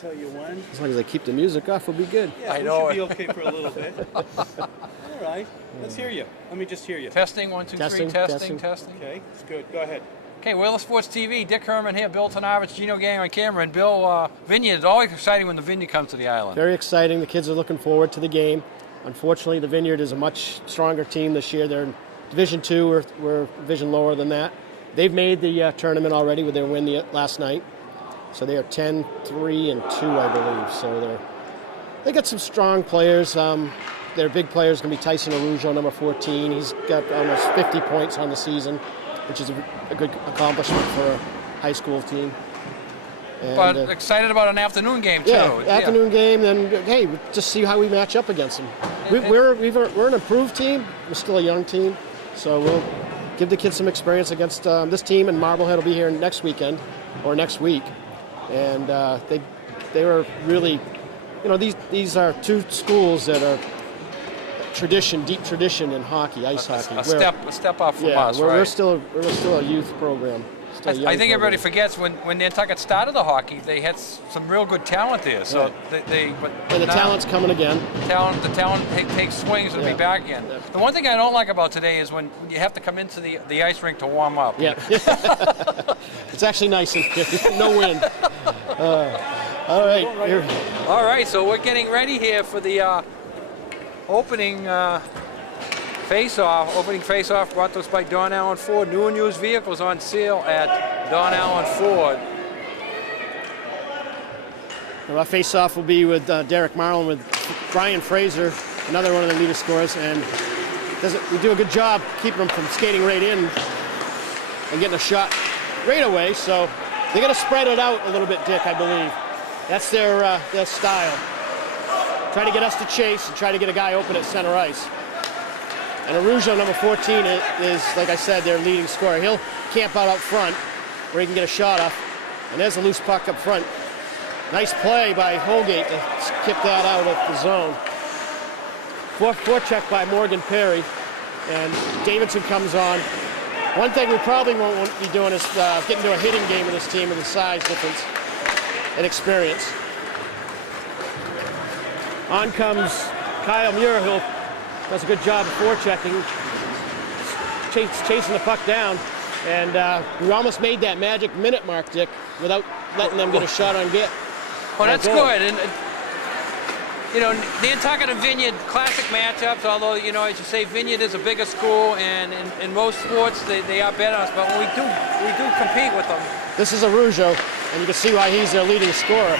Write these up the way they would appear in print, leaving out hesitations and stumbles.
tell you when. As long as I keep the music off, we'll be good. Yeah, I know. We should be okay for a little bit. All right. Let's hear you. Let me just hear you. Testing, 1, 2, 3, testing. Okay, it's good. Go ahead. Okay, Wheeler Sports TV, Dick Herman here, Bill Tanavich, Gino Gang on camera, and Bill, Vineyard. It's always exciting when the Vineyard comes to the island. Very exciting. The kids are looking forward to the game. Unfortunately, the Vineyard is a much stronger team this year. They're in Division 2. We're a division lower than that. They've made the tournament already with their win last night. So they are 10-3-2, I believe. So they got some strong players. Their big player is going to be Tyson Arujo, number 14. He's got almost 50 points on the season, which is a good accomplishment for a high school team. And, but excited about an afternoon game, too. Yeah, afternoon game, then, hey, just see how we match up against them. We're an improved team. We're still a young team, so we'll give the kids some experience against this team, and Marblehead will be here next weekend, or next week. And they were really, these are two schools that are deep tradition in hockey, ice hockey. A step up from us, right? We're still a youth program. I think everybody forgets when Nantucket started the hockey, they had some real good talent there. So and the talent's coming again. The talent takes swings and be back again. Yeah. The one thing I don't like about today is when you have to come into the ice rink to warm up. Yeah, it's actually nice. No wind. All right. All right. So we're getting ready here for the opening face-off brought to us by Don Allen Ford. New and used vehicles on sale at Don Allen Ford. Well, our face-off will be with Derek Marlin, with Brian Fraser, another one of the leader scorers, and we do a good job keeping them from skating right in and getting a shot right away. So they got to spread it out a little bit, Dick, I believe. That's their style. Try to get us to chase and try to get a guy open at center ice. And Arujo, number 14, is, like I said, their leading scorer. He'll camp out front where he can get a shot off. And there's a loose puck up front. Nice play by Holgate to kick that out of the zone. Forecheck by Morgan Perry. And Davidson comes on. One thing we probably won't be doing is getting to a hitting game with this team with the size difference and experience. On comes Kyle Muirhill. Does a good job of forechecking, chasing the puck down, and we almost made that magic minute mark, Dick, without letting them get a shot on get. Well, that's good. And Nantucket and Vineyard, classic matchups. Although as you say, Vineyard is a bigger school, and in most sports they are better on us. But we do compete with them. This is Arujo, and you can see why he's their leading scorer.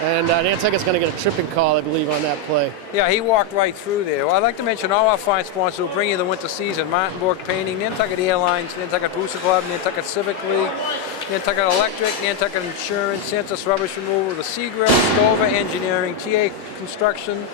And Nantucket's going to get a tripping call, I believe, on that play. Yeah, he walked right through there. Well, I'd like to mention all our fine sponsors who bring you the winter season: Martinburg Painting, Nantucket Airlines, Nantucket Booster Club, Nantucket Civic League, Nantucket Electric, Nantucket Insurance, Santos Rubbish Removal, the Seagrass, Stover Engineering, TA Construction,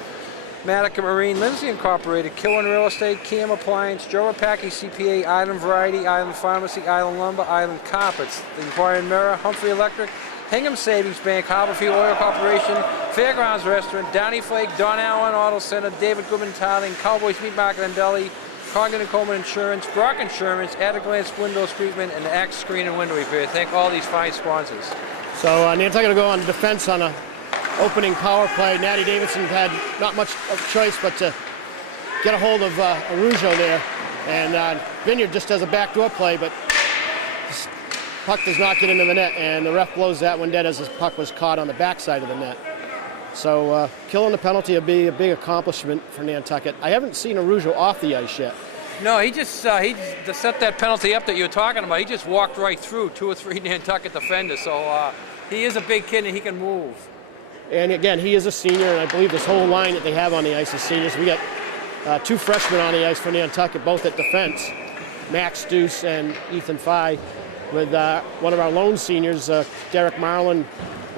Matica Marine, Lindsay Incorporated, Killen Real Estate, Cam Appliance, Joe Rapaki CPA, Island Variety, Island Pharmacy, Island Lumber, Island Carpets, the Emporium Mirror, Humphrey Electric, Hingham Savings Bank, Harborfield Oil Corporation, Fairgrounds Restaurant, Downey Flake, Don Allen Auto Center, David Goodman Tiling, Cowboys Meat Market and Deli, Coggan & Coleman Insurance, Brock Insurance, At-A-Glance Windows Treatment, and Axe Screen and Window Repair. Thank all these fine sponsors. So Nantucket will go on defense on an opening power play. Natty Davidson had not much of a choice but to get a hold of Arujo there. And Vineyard just does a backdoor play, but puck does not get into the net, and the ref blows that one dead as his puck was caught on the backside of the net. So killing the penalty would be a big accomplishment for Nantucket. I haven't seen Arujo off the ice yet. No, he just to set that penalty up that you were talking about. He just walked right through 2 or 3 Nantucket defenders. So he is a big kid and he can move. And again, he is a senior, and I believe this whole line that they have on the ice is seniors. We got 2 freshmen on the ice for Nantucket, both at defense, Max Deuce and Ethan Fye, with one of our lone seniors, Derek Marlin,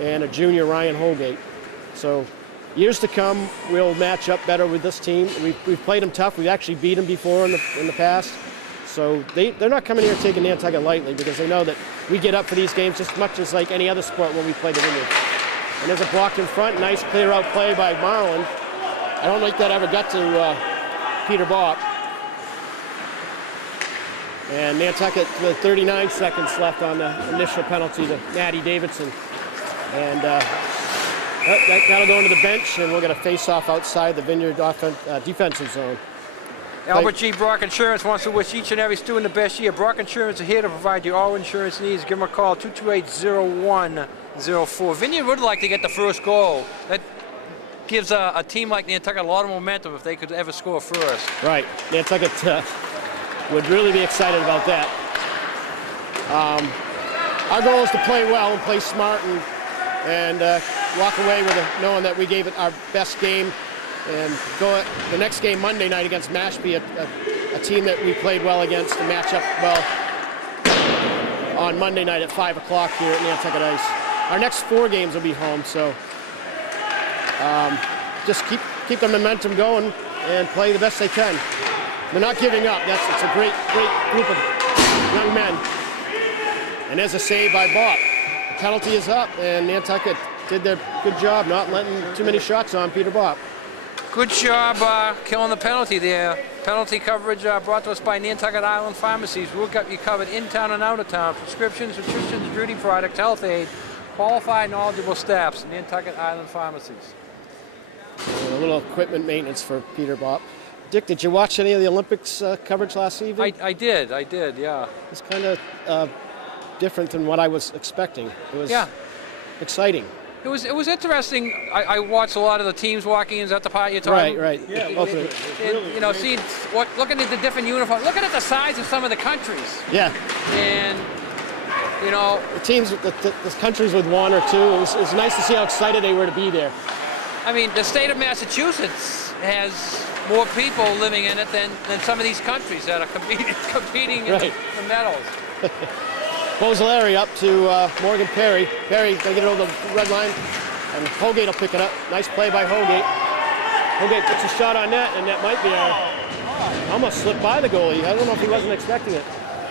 and a junior, Ryan Holgate. So years to come, we'll match up better with this team. We've played them tough. We've actually beat them before in the past. So they're not coming here taking Nantucket lightly, because they know that we get up for these games just as much as like any other sport when we play the Vineyard. And there's a block in front, nice clear out play by Marlin. I don't think that ever got to Peter Bock. And Nantucket with 39 seconds left on the initial penalty to Natty Davidson. And that'll go into the bench, and we're going to face off outside the Vineyard defensive zone. Albert G. Brock Insurance wants to wish each and every student the best year. Brock Insurance is here to provide you all insurance needs. Give them a call, 228-0104. Vineyard would like to get the first goal. That gives a team like Nantucket a lot of momentum if they could ever score first. Right. Nantucket would really be excited about that. Our goal is to play well and play smart and walk away with knowing that we gave it our best game, and go at the next game Monday night against Mashpee, a team that we played well against, and match up well on Monday night at 5 o'clock here at Nantucket Ice. Our next 4 games will be home, so just keep the momentum going and play the best they can. They're not giving up. It's a great group of young men. And there's a save by Bob. The penalty is up, and Nantucket did their good job not letting too many shots on Peter Bopp. Good job killing the penalty there. Penalty coverage brought to us by Nantucket Island Pharmacies. We'll get you covered in town and out of town. Prescriptions, nutrition, beauty products, health aid, qualified, knowledgeable staffs. Nantucket Island Pharmacies. And a little equipment maintenance for Peter Bopp. Dick, did you watch any of the Olympics coverage last evening? I did, yeah. It's kind of different than what I was expecting. It was exciting. It was interesting. I watched a lot of the teams walking in. Is that the part you're talking? Right. Yeah, You know, seeing looking at the different uniforms, looking at the size of some of the countries. Yeah. And you know, the teams, the countries with 1 or 2. It was nice to see how excited they were to be there. I mean, the state of Massachusetts has more people living in it than some of these countries that are competing in the medals. Bozzolari up to Morgan Perry. Perry going to get it over the red line, and Holgate will pick it up. Nice play by Holgate. Holgate puts a shot on net, and that might be almost slipped by the goalie. I don't know if he wasn't expecting it.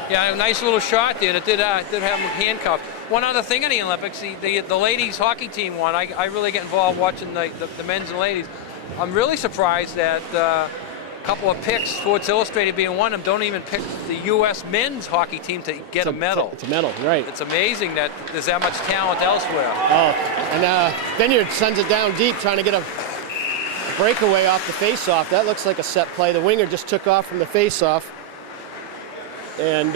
Yeah, a nice little shot there. It did have him handcuffed. One other thing in the Olympics, the ladies hockey team won. I really get involved watching the men's and ladies. I'm really surprised that a couple of picks, Sports Illustrated being one of them, don't even pick the U.S. men's hockey team to get a medal. It's a medal, right. It's amazing that there's that much talent elsewhere. Oh, and Vineyard sends it down deep, trying to get a breakaway off the face-off. That looks like a set play. The winger just took off from the face-off, and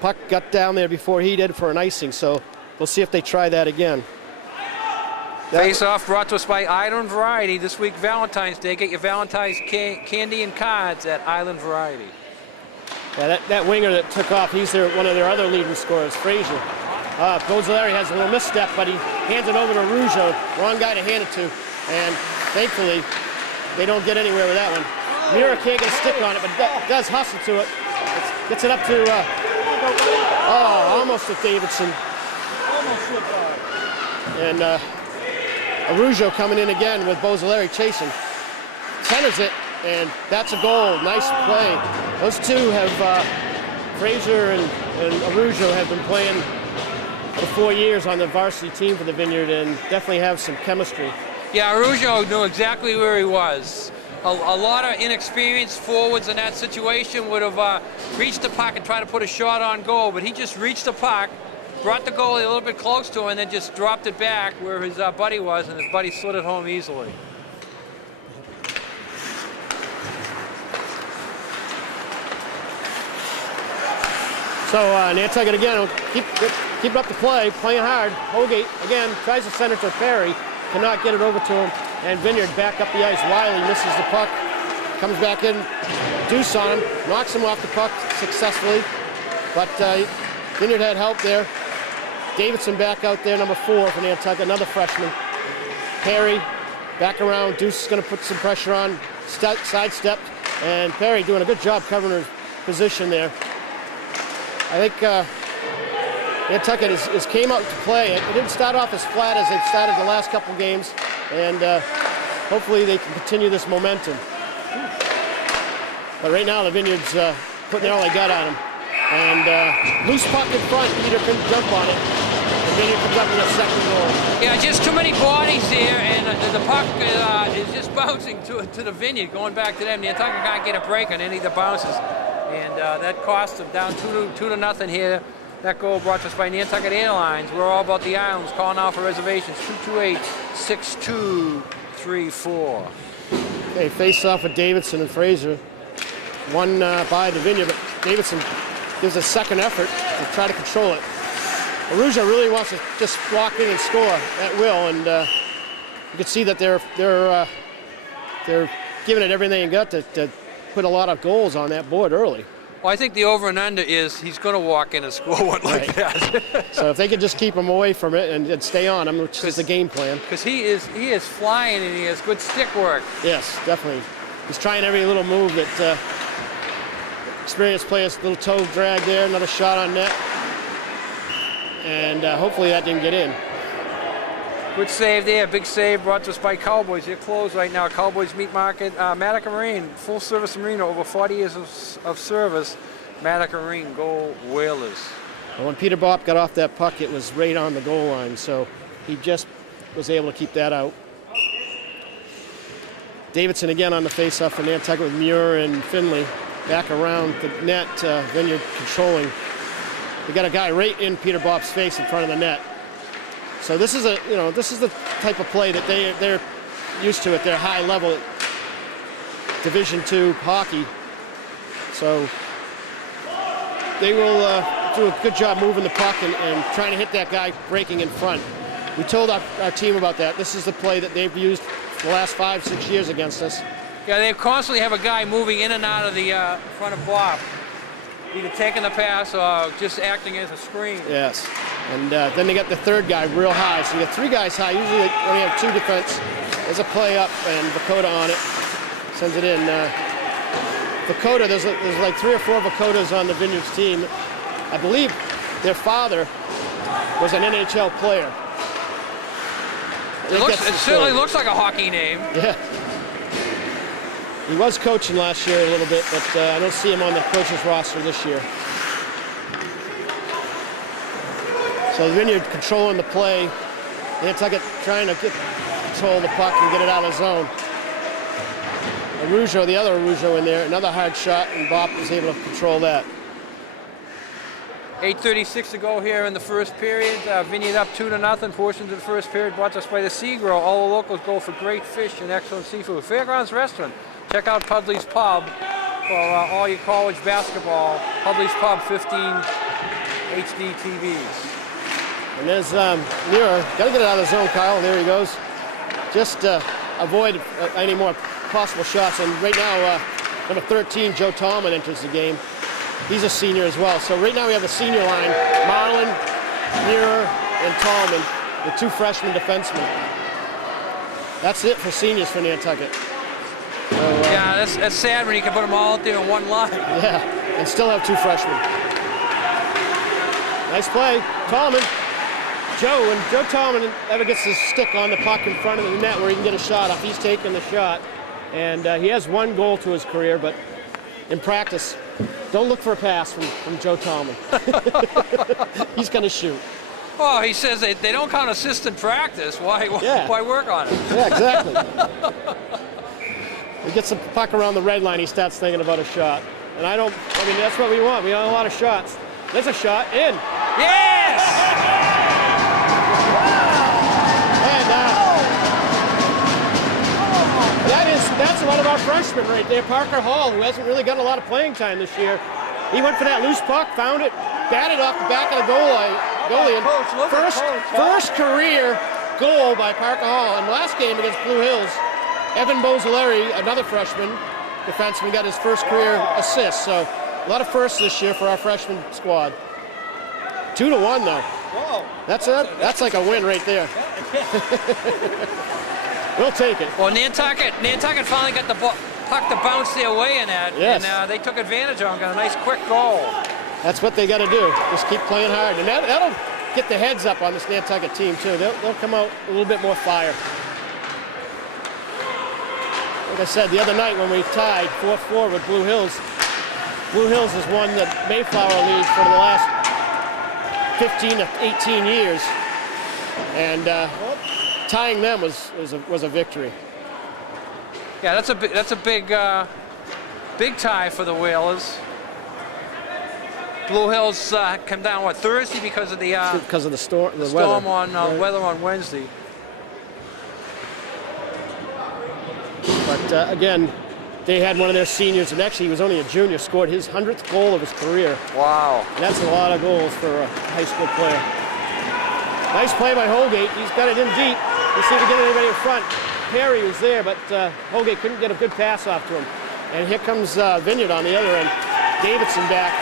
puck got down there before he did for an icing, so we'll see if they try that again. Face-off brought to us by Island Variety. This week, Valentine's Day. Get your Valentine's candy and cards at Island Variety. Yeah, that winger that took off, he's one of their other leading scorers, Frazier. Bozzolari has a little misstep, but he hands it over to Rougeau. Wrong guy to hand it to. And thankfully, they don't get anywhere with that one. Mira can't get a stick on it, but does hustle to it. Gets it up to, almost to Davidson. And Rougeau coming in again with Bozzolari chasing. Centers it, and that's a goal. Nice play. Those two have, Frazier and Rougeau have been playing for 4 years on the varsity team for the Vineyard and definitely have some chemistry. Yeah, Rougeau knew exactly where he was. A lot of inexperienced forwards in that situation would have reached the puck and tried to put a shot on goal, but he just reached the puck, brought the goalie a little bit close to him, and then just dropped it back where his buddy was, and his buddy slid it home easily. So Nantucket again, keep up the play, playing hard. Holgate again tries to center to Perry, cannot get it over to him, and Vineyard back up the ice. Wiley misses the puck, comes back in, deuce on him, knocks him off the puck successfully, but Vineyard had help there. Davidson back out there, number 4 for Nantucket, another freshman. Perry back around, Deuce is going to put some pressure on, sidestepped, and Perry doing a good job covering his position there. I think Nantucket is came out to play. It didn't start off as flat as they've started the last couple games, and hopefully they can continue this momentum. But right now the Vineyard's putting all they got on them. And loose puck in front, Peter couldn't jump on it. And Vineyard comes up with a second goal. Yeah, just too many bodies there, and the puck is just bouncing to the Vineyard, going back to them. Nantucket can't get a break on any of the bounces. And that cost them down 2-0 here That goal brought to us by Nantucket Airlines. We're all about the islands. Call now for reservations, 228-6234. They face off with Davidson and Fraser. One by the Vineyard, but Davidson gives a second effort to try to control it. Aruja really wants to just walk in and score at will, and you can see that they're giving it everything they got to put a lot of goals on that board early. Well, I think the over and under is he's going to walk in and score one like that. So if they could just keep him away from it and stay on him, which is the game plan. Because he is flying and he has good stick work. Yes, definitely. He's trying every little move that experienced players. Little toe drag there, another shot on net, and hopefully that didn't get in. Good save there, big save brought to us by Cowboys. They're closed right now. Cowboys Meat Market, Matica Marine, full service marina, over 40 years of service. Matica Marine, go Whalers. Well, when Peter Bopp got off that puck, it was right on the goal line, so he just was able to keep that out. Davidson again on the faceoff for Nantucket with Muir and Finley. Back around the net, Vineyard controlling. We got a guy right in Peter Bopp's face in front of the net. So this is the type of play that they're used to at their high level at Division II hockey. So they will do a good job moving the puck and trying to hit that guy breaking in front. We told our team about that. This is the play that they've used the last 5-6 years against us. Yeah, they constantly have a guy moving in and out of the front of Bopp, either taking the pass or just acting as a screen. Yes. And then they got the third guy real high. So you got three guys high. Usually they only have two defense. There's a play up and Vakota on it. Sends it in. Vakota, there's like 3 or 4 Vakotas on the Vineyards team. I believe their father was an NHL player. It certainly looks like a hockey name. Yeah. He was coaching last year a little bit, but I don't see him on the coaches roster this year. So the Vineyard controlling the play. Nantucket trying to control the puck and get it out of the zone. Arujo, the other Arujo in there, another hard shot, and Bopp was able to control that. 8:36 to go here in the first period. Vineyard up 2-0. Portions of the first period brought to us by the Sea Grow. All the locals go for great fish and excellent seafood. Fairgrounds Restaurant. Check out Pudley's Pub for all your college basketball. Pudley's Pub, 15 HD TVs. And there's Muir. Got to get it out of the zone, Kyle. There he goes. Just avoid any more possible shots. And right now, number 13, Joe Tallman, enters the game. He's a senior as well. So right now we have a senior line: Marlin, Muir, and Tallman, with 2 freshman defensemen. That's it for seniors for Nantucket. So, yeah, that's sad when you can put them all out there in one line. Yeah, and still have 2 freshmen. Nice play, Tallman. Joe Tallman ever gets his stick on the puck in front of the net where he can get a shot off, he's taking the shot. And he has 1 goal to his career, but in practice, don't look for a pass from Joe Tallman. He's going to shoot. Oh, he says they don't count assists in practice. Why work on it? Yeah, exactly. He gets the puck around the red line, he starts thinking about a shot. And I mean, that's what we want. We want a lot of shots. There's a shot, in. Yes! And that's one of our freshmen right there, Parker Hall, who hasn't really gotten a lot of playing time this year. He went for that loose puck, found it, batted off the back of the goalie. First career goal by Parker Hall. And last game against Blue Hills, Evan Bozaleri, another freshman defenseman, got his first career assist. So a lot of firsts this year for our freshman squad. 2-1 though. Whoa. That's like a win right there. We'll take it. Well, Nantucket finally got the puck to bounce their way in at, yes. And they took advantage of it, got a nice quick goal. That's what they got to do. Just keep playing hard, and that'll get the heads up on this Nantucket team too. They'll come out a little bit more fire. Like I said the other night when we tied 4-4 with Blue Hills, Blue Hills has won the Mayflower League for the last 15 to 18 years, and tying them was a victory. Yeah, that's a big tie for the Whalers. Blue Hills come down, what, Thursday because of the storm, the storm weather. on weather on Wednesday. But again, they had one of their seniors, and actually he was only a junior, scored his 100th goal of his career. Wow. And that's a lot of goals for a high school player. Nice play by Holgate. He's got it in deep. He seemed to get anybody in front. Perry was there, but Holgate couldn't get a good pass off to him. And here comes Vineyard on the other end. Davidson back.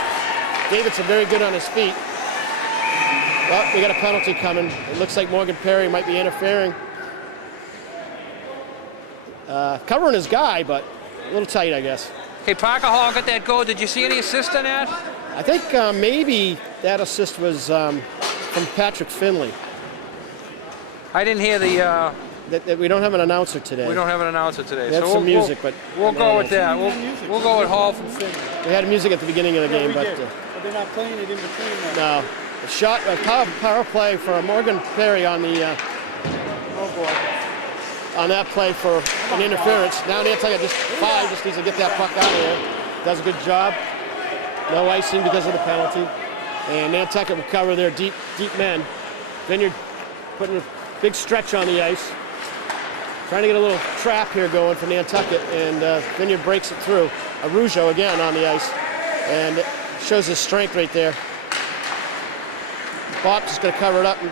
Davidson very good on his feet. Well, we got a penalty coming. It looks like Morgan Perry might be interfering. Covering his guy, but a little tight, I guess. Okay, Parker Hall got that goal. Did you see any assist on that? I think maybe that assist was from Patrick Finley. I didn't hear the... We don't have an announcer today. We don't have an announcer today. We have some music, but... We'll go with that. We'll go with Hall from Finley. We had music at the beginning of the game, but... But they're not playing it in between now. No. A shot, a power play for Morgan Perry on the... Oh, boy. On that play for an interference. Now Nantucket just needs to get that puck out of there. Does a good job. No icing because of the penalty. And Nantucket will cover their deep men. Vineyard putting a big stretch on the ice. Trying to get a little trap here going for Nantucket, and Vineyard breaks it through. Arujo again on the ice, and it shows his strength right there. Bop's just going to cover it up and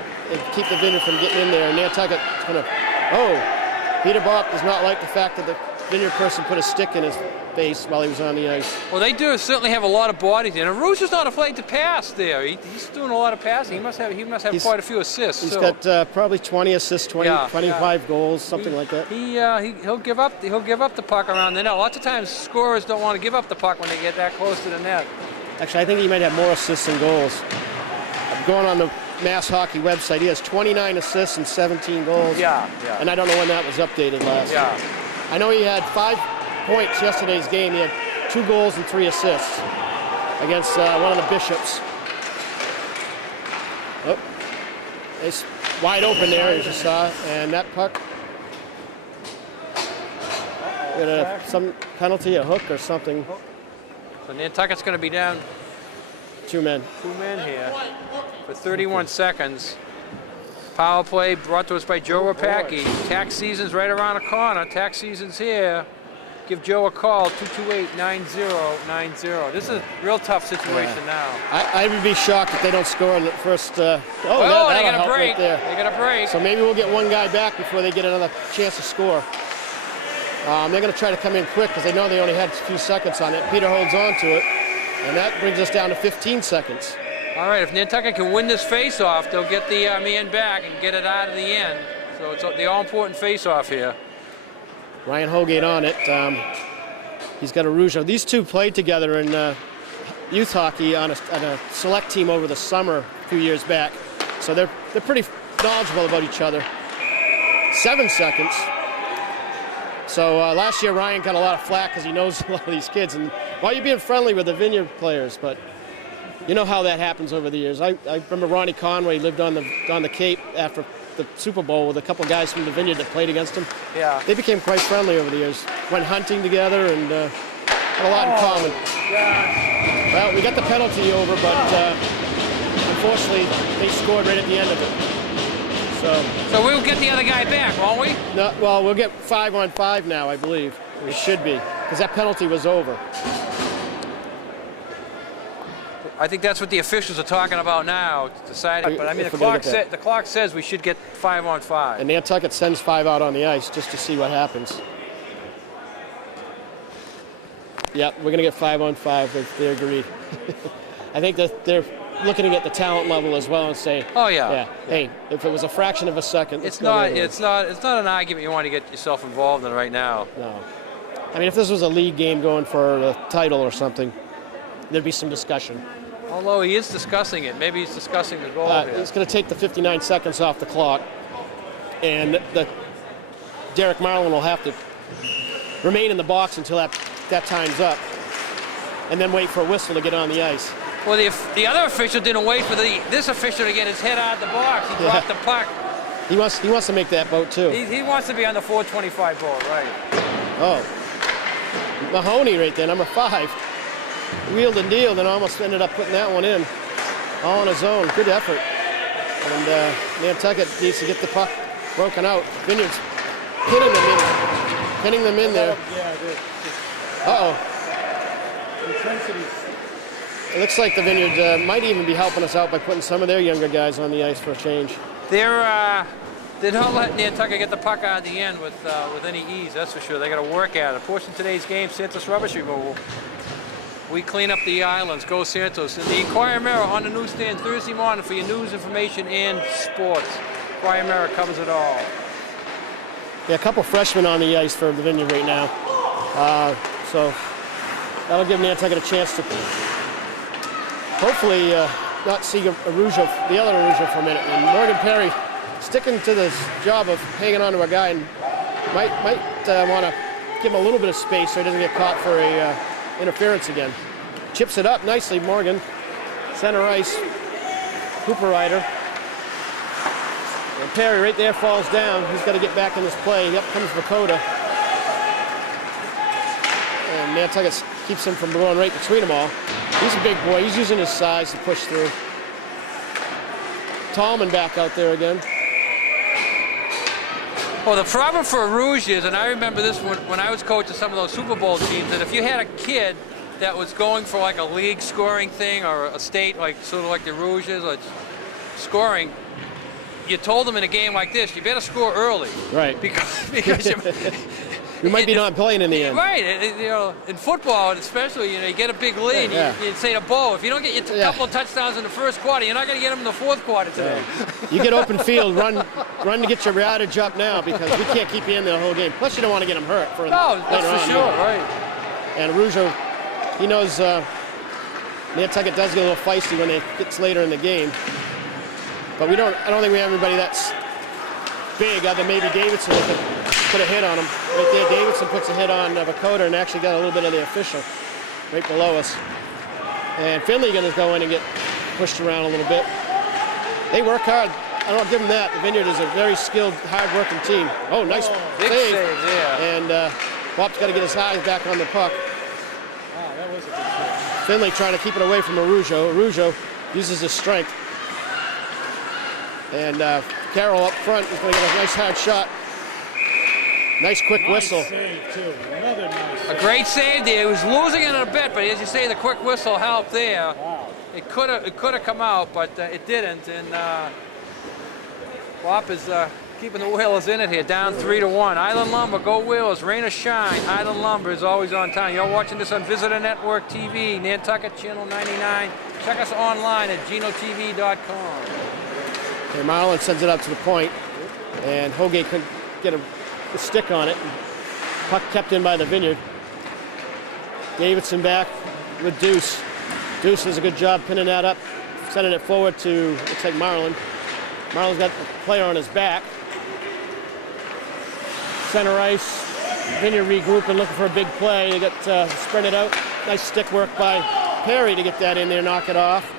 keep the Vineyard from getting in there. And Nantucket's going to... Oh! Peter Bop does not like the fact that the Vineyard person put a stick in his face while he was on the ice. Well, they do certainly have a lot of bodies in. And Arujo's not afraid to pass there. He's doing a lot of passing. He must have quite a few assists. He's got probably 20 assists, 25 goals, something like that. He'll give up the puck around the net. Lots of times scorers don't want to give up the puck when they get that close to the net. Actually, I think he might have more assists than goals. I'm going on the Mass Hockey website. He has 29 assists and 17 goals. Yeah. And I don't know when that was updated last. Yeah. I know he had 5 points yesterday's game. He had 2 goals and 3 assists against one of the Bishops. Oh, it's wide open there, as you saw, and that puck. Got some penalty, a hook or something. So Nantucket's going to be down 2 men. 2 men here for 31 seconds. Power play brought to us by Joe Rapacki. Tax season's right around the corner. Tax season's here. Give Joe a call, 228-9090. This is a real tough situation now. I would be shocked if they don't score in the first. They got a break. Right there. They got a break. So maybe we'll get one guy back before they get another chance to score. They're going to try to come in quick because they know they only had a few seconds on it. Peter holds on to it, and that brings us down to 15 seconds. All right, if Nantucket can win this face-off, they'll get the man back and get it out of the end. So it's the all-important face-off here. Ryan Holgate on it. He's got Arujo. These two played together in youth hockey on a select team over the summer a few years back. So they're pretty knowledgeable about each other. 7 seconds. So last year Ryan got a lot of flack because he knows a lot of these kids. And why are you being friendly with the Vineyard players? But you know how that happens over the years. I remember Ronnie Conway lived on the Cape after the Super Bowl with a couple guys from the Vineyard that played against him. Yeah. They became quite friendly over the years. Went hunting together and had a lot in common. Yeah. Well, we got the penalty over, but unfortunately they scored right at the end of it. So we'll get the other guy back, won't we? No, well, we'll get 5-on-5 now, I believe. It should be, because that penalty was over. I think that's what the officials are talking about now, deciding. But I mean, the clock says we should get 5-on-5. And Nantucket sends 5 out on the ice just to see what happens. Yep, we're going to get 5-on-5. They agreed. I think that they're looking at the talent level as well and saying, "Oh yeah, hey, if it was a fraction of a second, it's not an argument you want to get yourself involved in right now." No, I mean, if this was a league game going for a title or something, there'd be some discussion. Although he is discussing it, maybe he's discussing the goal here. He's going to take the 59 seconds off the clock, and Derek Marlin will have to remain in the box until that time's up, and then wait for a whistle to get on the ice. Well, the other official didn't wait for this official to get his head out of the box. He dropped the puck. He wants to make that vote too. He wants to be on the 425 board, right? Oh, Mahoney right there, number 5. wheeled and dealed and almost ended up putting that one in, all on his own. Good effort. And Nantucket needs to get the puck broken out. Vineyard's pinning them in there. Yeah, Uh-oh. intensity. It looks like the Vineyard might even be helping us out by putting some of their younger guys on the ice for a change. They're not letting Nantucket get the puck out at the end with any ease, that's for sure. They got to work at it. Portion of today's game, Santos rubbish removal. We clean up the islands. Go Santos. And the Inquirer Mirror on the newsstand Thursday morning for your news, information, and sports. Inquirer Mirror covers it all. Yeah, a couple freshmen on the ice for the Vineyard right now. So that'll give Nantucket a chance to hopefully not see the other Arujo for a minute. And Morgan Perry sticking to this job of hanging on to a guy and might want to give him a little bit of space so he doesn't get caught for a interference again. Chips it up nicely, Morgan. Center ice, Cooper Ryder. And Perry right there falls down. He's got to get back in this play. Up comes Vakota. And Nantucket keeps him from going right between them all. He's a big boy. He's using his size to push through. Tallman back out there again. Well, the problem for Rouge is, and I remember this when I was coaching some of those Super Bowl teams, that if you had a kid that was going for like a league scoring thing or a state, like sort of like the Rouges, like scoring, you told them in a game like this, you better score early. Right. Because you might be not playing in the end. Right. You know, in football, especially, you get a big lead. Yeah. You say to Bo, if you don't get your couple of touchdowns in the first quarter, you're not going to get them in the fourth quarter today. Yeah. You get open field, run to get your yardage up now because we can't keep you in there the whole game. Plus, you don't want to get them hurt for no, that's for sure, right. And Arujo, he knows Nantucket does get a little feisty when it gets later in the game. But I don't think we have anybody that's big other than maybe Davidson that could put a hit on him. Right there, Davidson puts a hit on Vakota and actually got a little bit of the official right below us. And Finley going to go in and get pushed around a little bit. They work hard. I don't give them that. The Vineyard is a very skilled, hard-working team. Oh, nice big save. Yeah. And Bob's got to get his eyes back on the puck. Wow, that was a good save. Finley trying to keep it away from Arujo. Arujo uses his strength. And Carroll up front is going to get a nice hard shot. Nice quick whistle. Nice save, too. Another nice save. A great save there. He was losing it a bit, but as you say, the quick whistle helped there. Wow. It could have come out, but it didn't. And Wop is keeping the Whalers in it here, down 3-1. Island Lumber, go Whalers, rain or shine. Island Lumber is always on time. You're watching this on Visitor Network TV, Nantucket Channel 99. Check us online at genotv.com. Okay, Marlin sends it up to the point, and Hoge couldn't get a stick on it. Puck kept in by the Vineyard. Davidson back with Deuce. Deuce does a good job pinning that up, sending it forward to, looks like Marlin. Marlin's got a player on his back. Center ice, Vineyard regrouping, looking for a big play. They got spread it out. Nice stick work by Perry to get that in there, knock it off.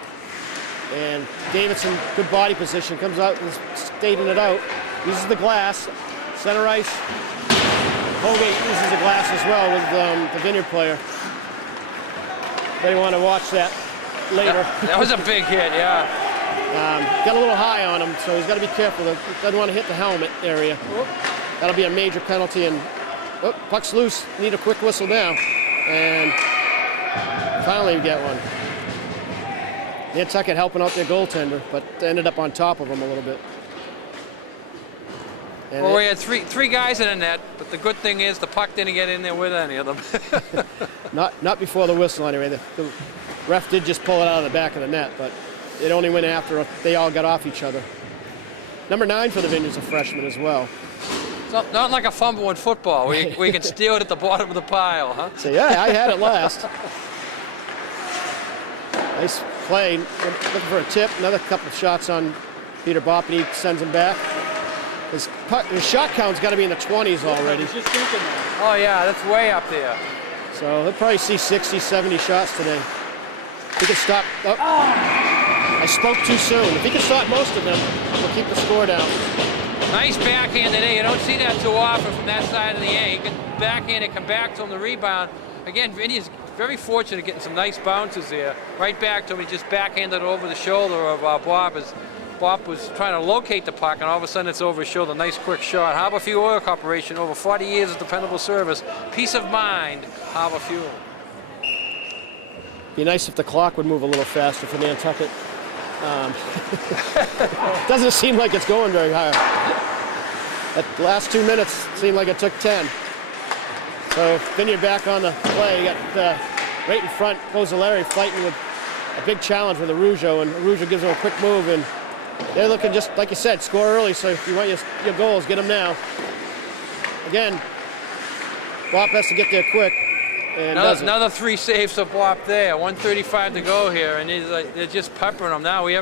And Davidson, good body position, comes out and skating it out. Uses the glass. Center ice. Holgate uses the glass as well with the Vineyard player. They want to watch that later. That was a big hit, yeah. Got a little high on him, so he's got to be careful. Doesn't want to hit the helmet area. That'll be a major penalty. And puck's loose. Need a quick whistle now. And finally we get one. Nantucket helping out their goaltender, but ended up on top of him a little bit. And well, we had three guys in the net, but the good thing is the puck didn't get in there with any of them. not before the whistle anyway. The ref did just pull it out of the back of the net, but it only went after they all got off each other. Number 9 for the Vineyard's a freshman as well. It's not like a fumble in football where you can steal it at the bottom of the pile, huh? So yeah, I had it last. Nice play, looking for a tip. Another couple of shots on Peter Bopp, and he sends him back. His shot count's got to be in the 20s already. I was just thinking that. Oh yeah, that's way up there. So he'll probably see 60, 70 shots today. He can stop. Oh, I spoke too soon. If he can stop most of them, we'll keep the score down. Nice backhand today. You don't see that too often from that side of the A. He can backhand it, come back to him, the rebound. Again, Vinny's very fortunate getting some nice bounces there. Right back to him, he just backhanded it over the shoulder of Bob as Bob was trying to locate the puck, and all of a sudden it's over his shoulder. Nice quick shot. Harbor Fuel Oil Corporation, over 40 years of dependable service. Peace of mind, Harbor Fuel. Be nice if the clock would move a little faster for Nantucket. Doesn't seem like it's going very hard. That last 2 minutes seemed like it took 10. So Vineyard back on the play. You got right in front, Larry fighting with a big challenge with Araujo, and Araujo gives him a quick move, and they're looking just, like you said, score early, so if you want your goals, get them now. Again, Bob has to get there quick. And another 3 saves for Bob there. 1:35 to go here, and they're just peppering them now. I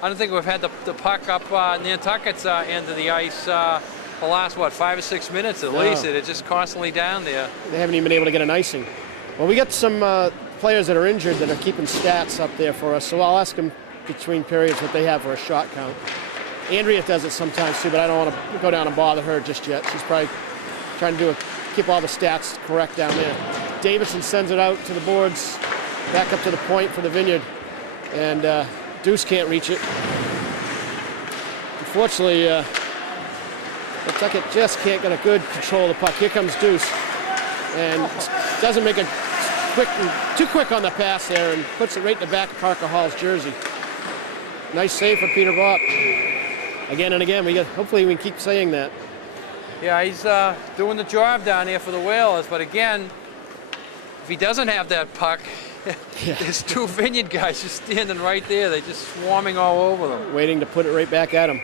don't think we've had the puck up Nantucket's end of the ice the last, 5 or 6 minutes at least. It's just constantly down there. They haven't even been able to get an icing. Well, we got some players that are injured that are keeping stats up there for us, so I'll ask them between periods what they have for a shot count. Andrea does it sometimes too, but I don't want to go down and bother her just yet. She's probably trying to keep all the stats correct down there. Davidson sends it out to the boards, back up to the point for the Vineyard, and Deuce can't reach it. Unfortunately, Nantucket just can't get a good control of the puck. Here comes Deuce, and doesn't make it too quick on the pass there, and puts it right in the back of Parker Hall's jersey. Nice save for Peter Bopp. Again and again, hopefully we can keep saying that. Yeah, he's doing the job down here for the Whalers, but again, if he doesn't have that puck, there's 2 Vineyard guys just standing right there. They're just swarming all over them. Waiting to put it right back at him.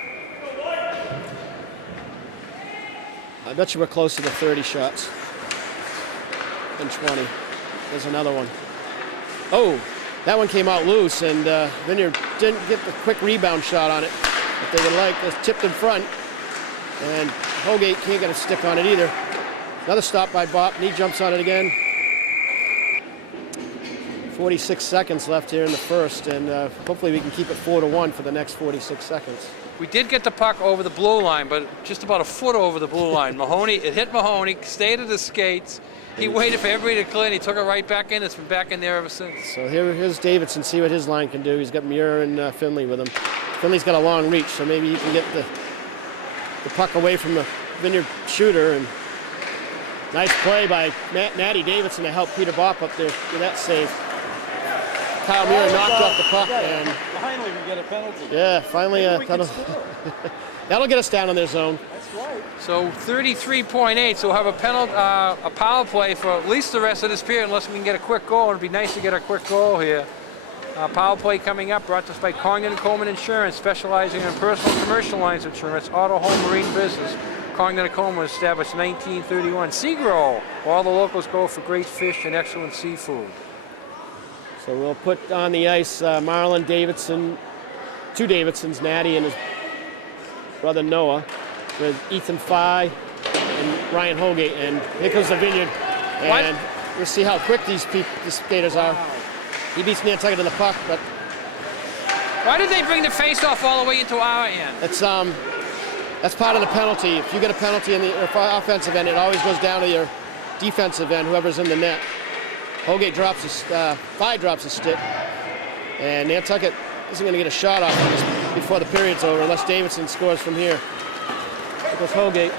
I bet you we're close to the 30 shots. And 20. There's another one. Oh, that one came out loose, and Vineyard didn't get the quick rebound shot on it that they would like. It's tipped in front, and Holgate can't get a stick on it either. Another stop by Bopp, and he jumps on it again. 46 seconds left here in the first, and hopefully we can keep it 4-1 for the next 46 seconds. We did get the puck over the blue line, but just about a foot over the blue line. It hit Mahoney, stayed at his skates. He waited for everybody to clear, and he took it right back in. It's been back in there ever since. So here's Davidson, see what his line can do. He's got Muir and Finley with him. Finley's got a long reach, so maybe he can get the puck away from the Vineyard shooter. And nice play by Natty Davidson to help Peter Bopp up there with that save. Kyle Muir knocked off the puck, and finally we get a penalty. Yeah, finally a penalty. That'll get us down in their zone. That's right. So 33.8. So we'll have a power play for at least the rest of this period, unless we can get a quick goal. It'd be nice to get a quick goal here. Power play coming up, brought to us by Congdon & Coleman Insurance, specializing in personal and commercial lines insurance, auto, home, marine business. Congdon & Coleman was established in 1931. Seagrow, where all the locals go for great fish and excellent seafood. So we'll put on the ice Marlon Davidson, 2 Davidsons, Natty and his brother Noah, with Ethan Fye and Ryan Holgate. And here comes the Vineyard. And we'll see how quick these skaters are. He beats Nantucket to the puck, but why did they bring the face-off all the way into our end? that's part of the penalty. If you get a penalty in the offensive end, it always goes down to your defensive end, whoever's in the net. Holgate drops Fye drops his stick, and Nantucket isn't going to get a shot off on this before the period's over unless Davidson scores from here. There goes Holgate.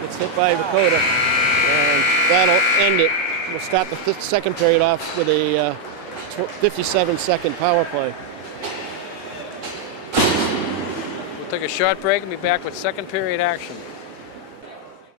Gets hit by Vakota, and that'll end it. We'll start the second period off with a 57-second power play. We'll take a short break and be back with second period action.